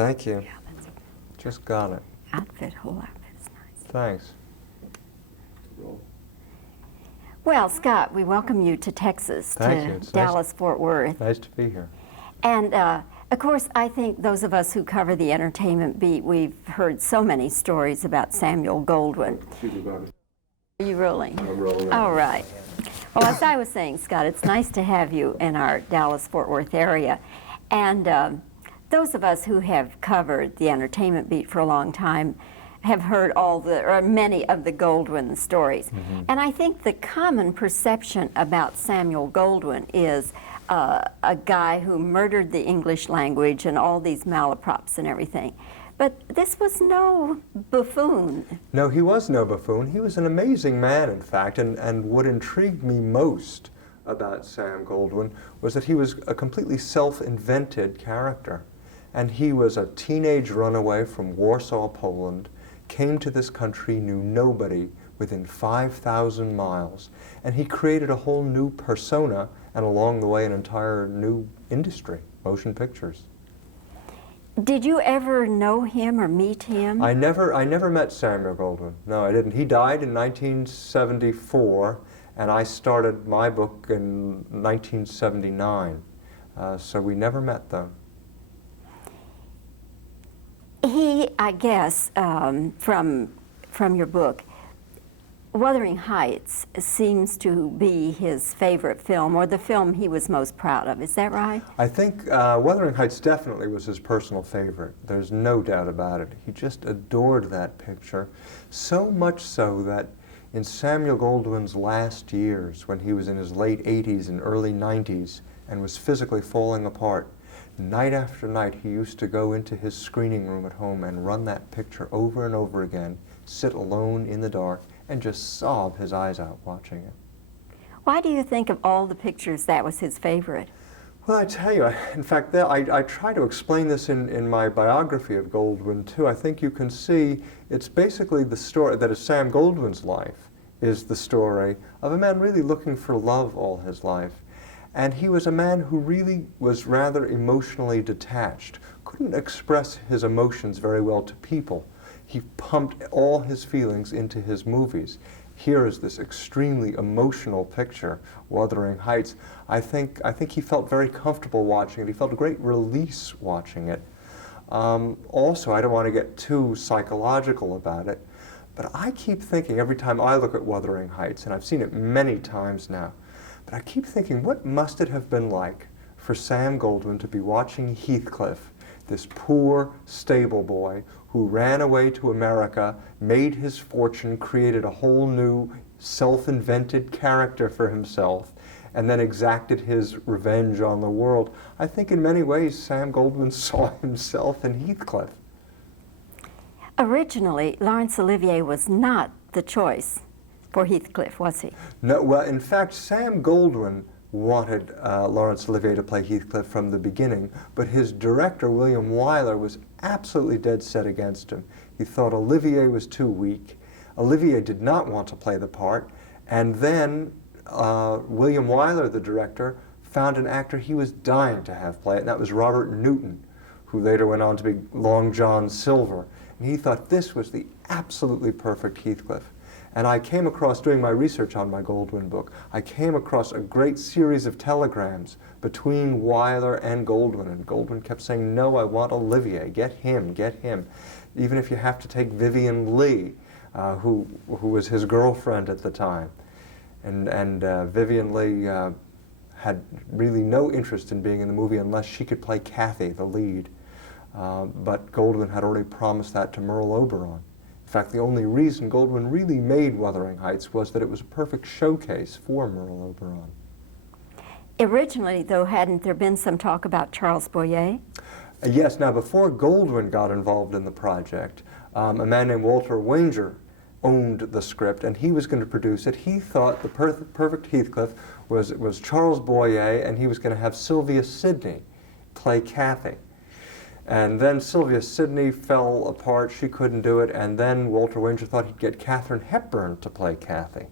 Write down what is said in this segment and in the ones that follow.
Thank you. Yeah, that's Just got it. outfit, whole outfit is nice. Thanks. Well, Scott, we welcome you to Texas, Thank you. to It's Dallas-Fort Worth. Nice to be here. And of course, I think those of us who cover the entertainment beat, we've heard so many stories about Samuel Goldwyn. Excuse me, Bobbie. Are you rolling? I'm rolling. All right. Well, as I was saying, Scott, it's nice to have you in our Dallas-Fort Worth area. And those of us who have covered the entertainment beat for a long time have heard many of the Goldwyn stories. Mm-hmm. And I think the common perception about Samuel Goldwyn is a guy who murdered the English language and all these malaprops and everything. But this was no buffoon. No, he was no buffoon. He was an amazing man, in fact, and what intrigued me most about Sam Goldwyn was that he was a completely self-invented character. And he was a teenage runaway from Warsaw, Poland, came to this country, knew nobody within 5,000 miles, and he created a whole new persona, and along the way an entire new industry, motion pictures. Did you ever know him or meet him? I never met Samuel Goldwyn. No, I didn't. He died in 1974, and I started my book in 1979. So we never met them. He, I guess, from your book, Wuthering Heights seems to be his favorite film, or the film he was most proud of. Is that right? I think Wuthering Heights definitely was his personal favorite. There's no doubt about it. He just adored that picture, so much so that in Samuel Goldwyn's last years, when he was in his late 80s and early 90s and was physically falling apart, night after night he used to go into his screening room at home and run that picture over and over again, sit alone in the dark, and just sob his eyes out watching it. Why do you think of all the pictures that was his favorite? Well, I tell you, in fact, I try to explain this in my biography of Goldwyn, too. I think you can see it's basically the story that is Sam Goldwyn's life is the story of a man really looking for love all his life. And he was a man who really was rather emotionally detached, couldn't express his emotions very well to people. He pumped all his feelings into his movies. Here is this extremely emotional picture, Wuthering Heights. I think he felt very comfortable watching it. He felt a great release watching it. Also, I don't want to get too psychological about it, but I keep thinking every time I look at Wuthering Heights, and I've seen it many times now, but I keep thinking, what must it have been like for Sam Goldwyn to be watching Heathcliff, this poor stable boy who ran away to America, made his fortune, created a whole new self-invented character for himself, and then exacted his revenge on the world. I think in many ways Sam Goldwyn saw himself in Heathcliff. Originally, Laurence Olivier was not the choice for Heathcliff, was he? No, well, in fact, Sam Goldwyn wanted Laurence Olivier to play Heathcliff from the beginning, but his director, William Wyler, was absolutely dead set against him. He thought Olivier was too weak. Olivier did not want to play the part, and then William Wyler, the director, found an actor he was dying to have play it, and that was Robert Newton, who later went on to be Long John Silver. And he thought this was the absolutely perfect Heathcliff. And I came across, doing my research on my Goldwyn book, I came across a great series of telegrams between Wyler and Goldwyn. And Goldwyn kept saying, no, I want Olivier, get him, even if you have to take Vivien Leigh, who was his girlfriend at the time. And Vivien Leigh had really no interest in being in the movie unless she could play Kathy, the lead. But Goldwyn had already promised that to Merle Oberon. In fact, the only reason Goldwyn really made Wuthering Heights was that it was a perfect showcase for Merle Oberon. Originally, though, hadn't there been some talk about Charles Boyer? Yes, now before Goldwyn got involved in the project, a man named Walter Wanger owned the script, and he was going to produce it. He thought the perfect Heathcliff was Charles Boyer, and he was going to have Sylvia Sidney play Kathy. And then Sylvia Sidney fell apart, she couldn't do it, and then Walter Wanger thought he'd get Katharine Hepburn to play Kathy.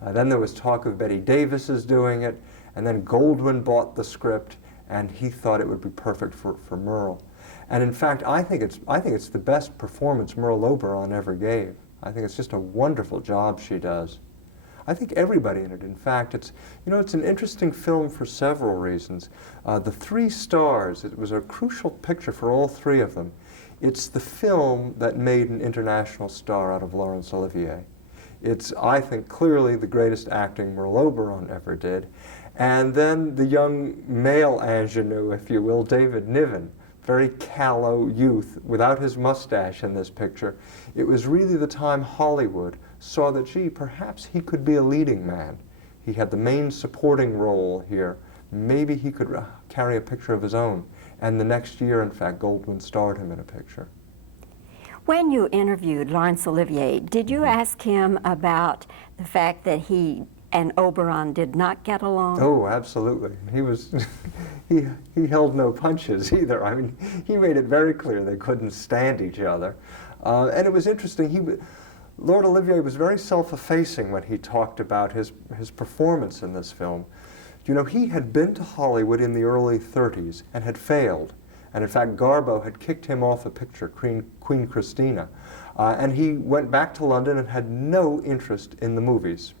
Then there was talk of Bette Davis's doing it, and then Goldwyn bought the script, and he thought it would be perfect for Merle. And in fact, I think it's the best performance Merle Oberon ever gave. I think it's just a wonderful job she does. I think everybody in it. In fact, it's an interesting film for several reasons. The three stars, it was a crucial picture for all three of them. It's the film that made an international star out of Laurence Olivier. It's, I think, clearly the greatest acting Merle Oberon ever did. And then the young male ingenue, if you will, David Niven, very callow youth without his mustache in this picture. It was really the time Hollywood saw that, gee, perhaps he could be a leading man. He had the main supporting role here. Maybe he could carry a picture of his own. And the next year, in fact, Goldwyn starred him in a picture. When you interviewed Laurence Olivier, did you ask him about the fact that he and Oberon did not get along? Oh, absolutely. He was, he held no punches either. I mean, he made it very clear they couldn't stand each other. And it was interesting. Lord Olivier was very self-effacing when he talked about his performance in this film. You know, he had been to Hollywood in the early 30s and had failed. And in fact, Garbo had kicked him off a picture, Queen Christina. And he went back to London and had no interest in the movies.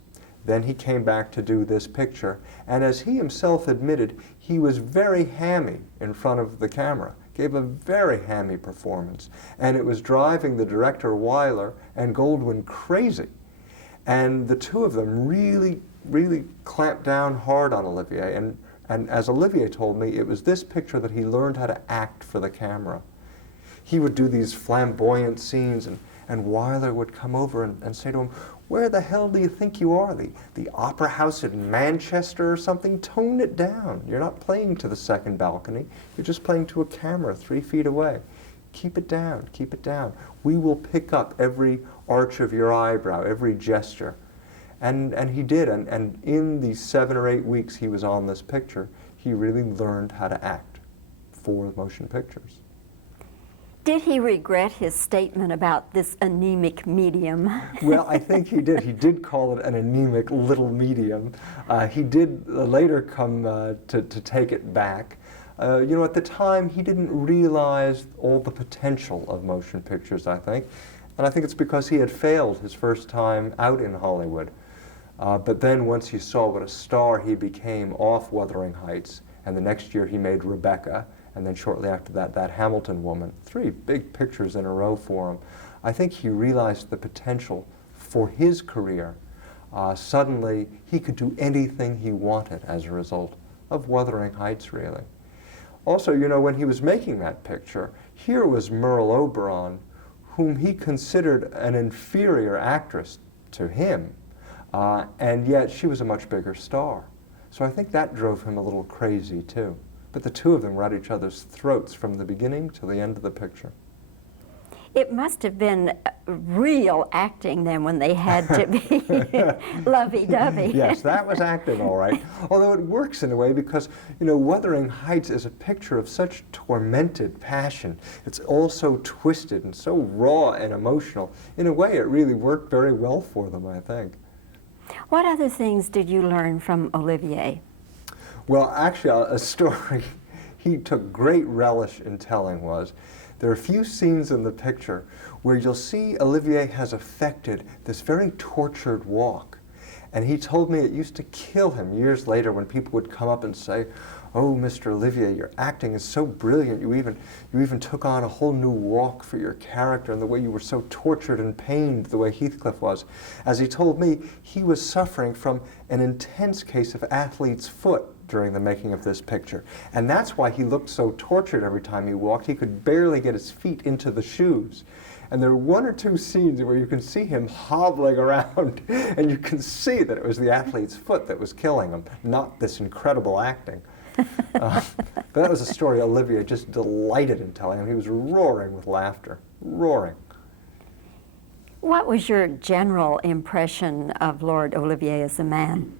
Then he came back to do this picture. And as he himself admitted, he was very hammy in front of the camera, gave a very hammy performance. And it was driving the director, Wyler, and Goldwyn crazy. And the two of them really clamped down hard on Olivier. And as Olivier told me, it was this picture that he learned how to act for the camera. He would do these flamboyant scenes, and Wyler would come over and say to him, "Where the hell do you think you are? The Opera House in Manchester or something? Tone it down. You're not playing to the second balcony. You're just playing to a camera 3 feet away. Keep it down, keep it down. We will pick up every arch of your eyebrow, every gesture." And he did, and in the 7 or 8 weeks he was on this picture, he really learned how to act for motion pictures. Did he regret his statement about this anemic medium? Well, I think he did. He did call it an anemic little medium. He did later come to take it back. You know, at the time, he didn't realize all the potential of motion pictures, I think. And I think it's because he had failed his first time out in Hollywood. But then once he saw what a star he became off Wuthering Heights, and the next year he made Rebecca, and then shortly after that, that Hamilton Woman, 3 big pictures in a row for him, I think he realized the potential for his career. Suddenly, he could do anything he wanted as a result of Wuthering Heights, really. Also, you know, when he was making that picture, here was Merle Oberon, whom he considered an inferior actress to him, and yet she was a much bigger star. So I think that drove him a little crazy too. But the two of them were at each other's throats from the beginning to the end of the picture. It must have been real acting then when they had to be lovey-dovey. Yes, that was acting, all right. Although it works in a way because, you know, Wuthering Heights is a picture of such tormented passion. It's all so twisted and so raw and emotional. In a way, it really worked very well for them, I think. What other things did you learn from Olivier? Well, actually, a story he took great relish in telling was, there are a few scenes in the picture where you'll see Olivier has affected this very tortured walk. And he told me it used to kill him years later when people would come up and say, "Oh, Mr. Olivier, your acting is so brilliant. You even took on a whole new walk for your character, and the way you were so tortured and pained the way Heathcliff was." As he told me, he was suffering from an intense case of athlete's foot during the making of this picture. And that's why he looked so tortured every time he walked. He could barely get his feet into the shoes. And there are 1 or 2 scenes where you can see him hobbling around, and you can see that it was the athlete's foot that was killing him, not this incredible acting. But that was a story Olivier just delighted in telling him. He was roaring with laughter, roaring. What was your general impression of Lord Olivier as a man?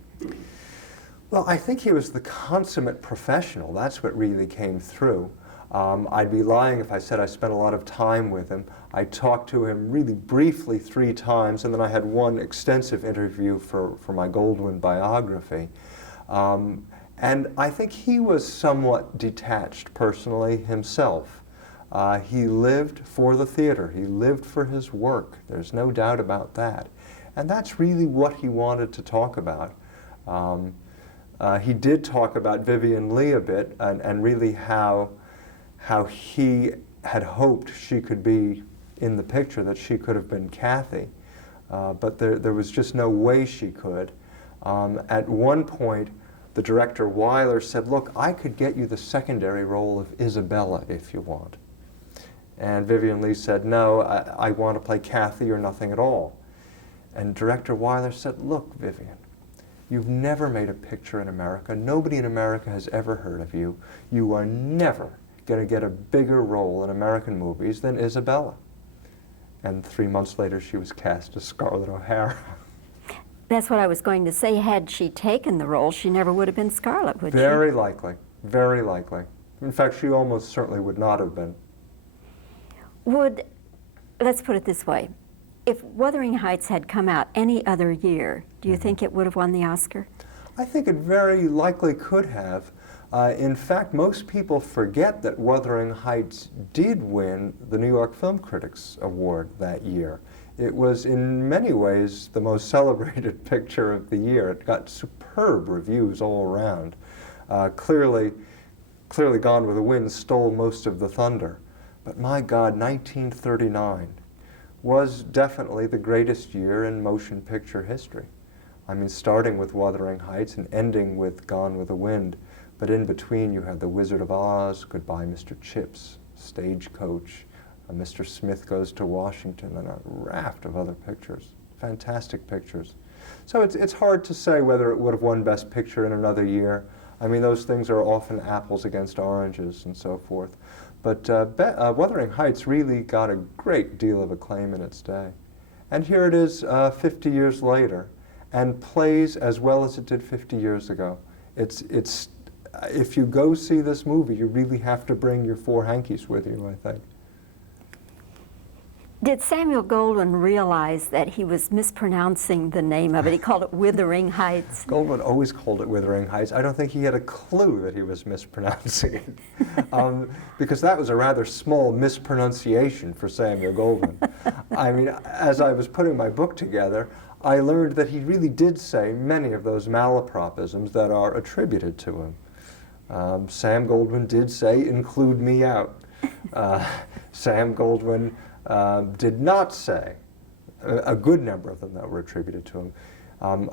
Well, I think he was the consummate professional. That's what really came through. I'd be lying if I said I spent a lot of time with him. I talked to him really briefly 3 times, and then I had 1 extensive interview for my Goldwyn biography. And I think he was somewhat detached personally himself. He lived for the theater. He lived for his work. There's no doubt about that. And that's really what he wanted to talk about. He did talk about Vivien Leigh a bit, and really how he had hoped she could be in the picture, that she could have been Kathy. But there was just no way she could. At one point, the director Wyler said, "Look, I could get you the secondary role of Isabella if you want." And Vivien Leigh said, "No, I want to play Kathy or nothing at all." And director Wyler said, "Look, Vivien, you've never made a picture in America. Nobody in America has ever heard of you. You are never going to get a bigger role in American movies than Isabella." And 3 months later, she was cast as Scarlett O'Hara. That's what I was going to say. Had she taken the role, she never would have been Scarlett, would she? Very likely. Very likely. In fact, she almost certainly would not have been. Let's put it this way. If Wuthering Heights had come out any other year, do you think it would have won the Oscar? I think it very likely could have. In fact, most people forget that Wuthering Heights did win the New York Film Critics Award that year. It was in many ways the most celebrated picture of the year. It got superb reviews all around. Clearly Gone with the Wind stole most of the thunder. But my God, 1939 was definitely the greatest year in motion picture history. I mean, starting with Wuthering Heights and ending with Gone with the Wind. But in between, you had The Wizard of Oz, Goodbye, Mr. Chips, Stagecoach, Mr. Smith Goes to Washington, and a raft of other pictures. Fantastic pictures. So it's hard to say whether it would have won Best Picture in another year. I mean, those things are often apples against oranges and so forth. But Wuthering Heights really got a great deal of acclaim in its day. And here it is 50 years later, and plays as well as it did 50 years ago. If you go see this movie, you really have to bring your 4 hankies with you, I think. Did Samuel Goldwyn realize that he was mispronouncing the name of it? He called it Wuthering Heights. Goldwyn always called it Wuthering Heights. I don't think he had a clue that he was mispronouncing it, because that was a rather small mispronunciation for Samuel Goldwyn. I mean, as I was putting my book together, I learned that he really did say many of those malapropisms that are attributed to him. Sam Goldwyn did say, "Include me out." Sam Goldwyn did not say a good number of them that were attributed to him.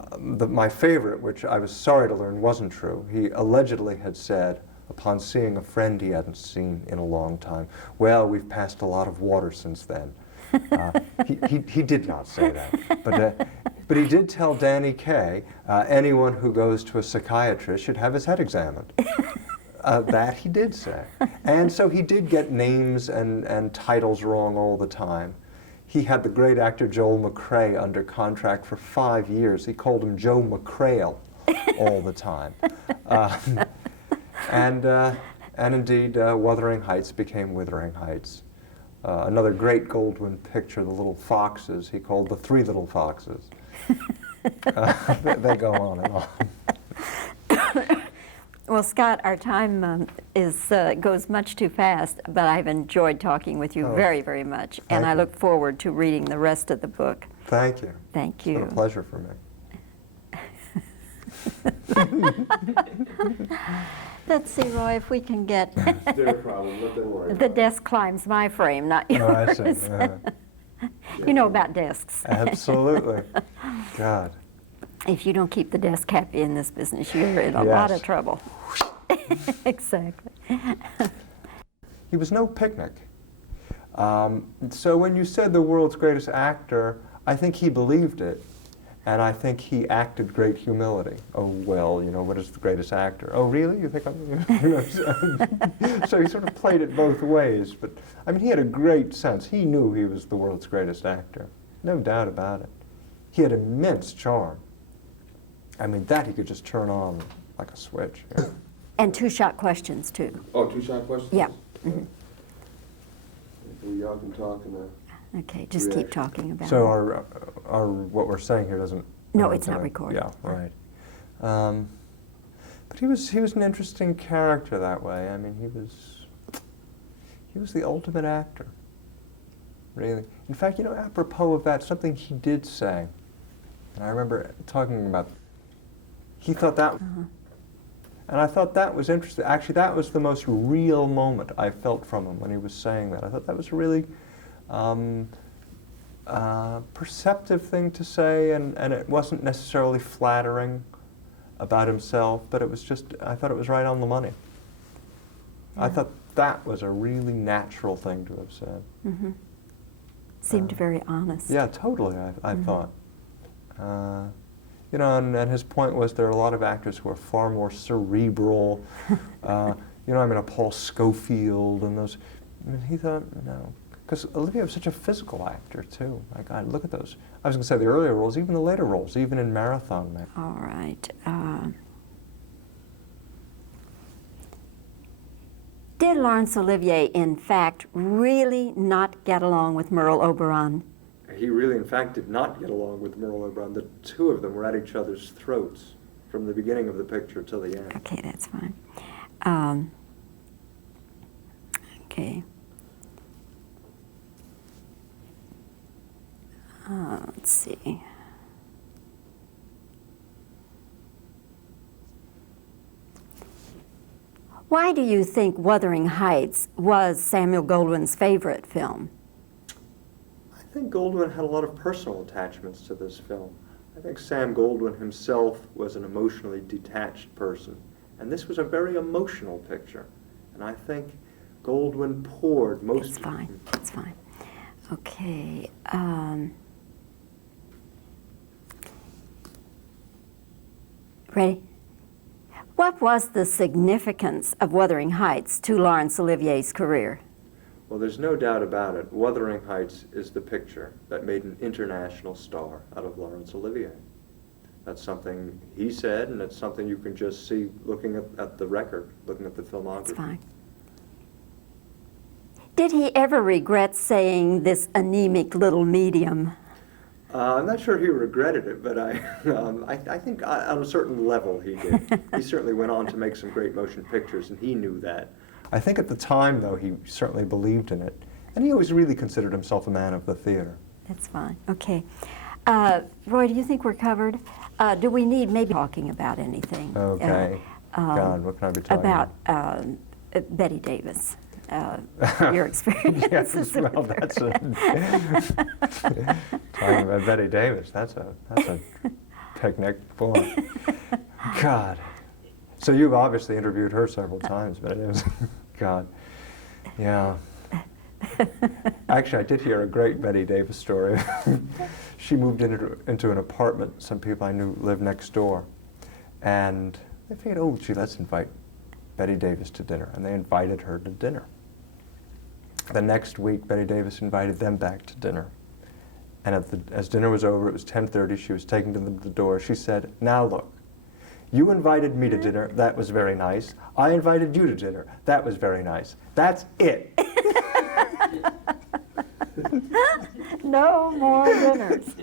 My favorite, which I was sorry to learn wasn't true, he allegedly had said, upon seeing a friend he hadn't seen in a long time, "Well, we've passed a lot of water since then." He did not say that. But he did tell Danny Kaye, anyone who goes to a psychiatrist should have his head examined. That he did say. And so he did get names and titles wrong all the time. He had the great actor Joel McCrea under contract for 5 years. He called him Joe McCrail all the time. And indeed, Wuthering Heights became Wuthering Heights. Another great Goldwyn picture, The Little Foxes, he called The Three Little Foxes. They go on and on. Well, Scott, our time goes much too fast, but I've enjoyed talking with you very, very much, and I look forward to reading the rest of the book. Thank you. Thank you. It's been a pleasure for me. Let's see, Roy, if we can get... It's their problem, let them worry. The desk climbs my frame, not yours. Oh, I see. You know about desks. Absolutely. God. If you don't keep the desk happy in this business, you're in a lot of trouble. Exactly. He was no picnic. So when you said the world's greatest actor, I think he believed it. And I think he acted great humility. Oh, well, you know, what is the greatest actor? Oh, really? You think I'm... So he sort of played it both ways. But, I mean, he had a great sense. He knew he was the world's greatest actor. No doubt about it. He had immense charm. I mean, that he could just turn on like a switch. Yeah. And two-shot questions, too. Oh, 2-shot questions? Yeah. Y'all can talk and Okay, just keep talking about So it. our what we're saying here doesn't... No, it's not recorded. Yeah, right. But he was an interesting character that way. I mean, he was the ultimate actor, really. In fact, you know, apropos of that, something he did say, and I remember talking about, he thought that, and I thought that was interesting. Actually, that was the most real moment I felt from him when he was saying that. I thought that was a really perceptive thing to say, and it wasn't necessarily flattering about himself, but it was just, I thought it was right on the money. I thought that was a really natural thing to have said. Seemed very honest. Yeah, totally, I thought. You know, and his point was there are a lot of actors who are far more cerebral. You know, I mean, a Paul Scofield and those. And he thought, no. Because Olivier was such a physical actor, too. My God, look at those. I was going to say the earlier roles, even the later roles, even in Marathon Man. All right. Did Laurence Olivier, in fact, really not get along with Merle Oberon? He really, in fact, did not get along with Merle Oberon. The two of them were at each other's throats from the beginning of the picture till the end. Okay, that's fine. Okay. Let's see. Why do you think Wuthering Heights was Samuel Goldwyn's favorite film? I think Goldwyn had a lot of personal attachments to this film. I think Sam Goldwyn himself was an emotionally detached person, and this was a very emotional picture. And I think Goldwyn poured most. It's fine. It's fine. Okay. Ready? What was the significance of Wuthering Heights to Laurence Olivier's career? Well, there's no doubt about it. Wuthering Heights is the picture that made an international star out of Laurence Olivier. That's something he said, and it's something you can just see looking at the record, looking at the filmography. That's fine. Did he ever regret saying this anemic little medium? I'm not sure he regretted it, but I think on a certain level he did. He certainly went on to make some great motion pictures, and he knew that. I think at the time, though, he certainly believed in it, and he always really considered himself a man of the theater. That's fine. Okay. Roy, do you think we're covered? Do we need maybe talking about anything? Okay. God, what can I be talking about? Betty Davis. Your experience. Yes, well, that's talking about Betty Davis. That's a picnic, boy. God. So you've obviously interviewed her several times, but it is, God, yeah. Actually, I did hear a great Betty Davis story. She moved into an apartment. Some people I knew lived next door, and they figured, oh, gee, let's invite Betty Davis to dinner, and they invited her to dinner. The next week, Betty Davis invited them back to dinner. And as dinner was over, it was 10:30, she was taken to the door. She said, now look, you invited me to dinner, that was very nice. I invited you to dinner, that was very nice. That's it. No more dinners.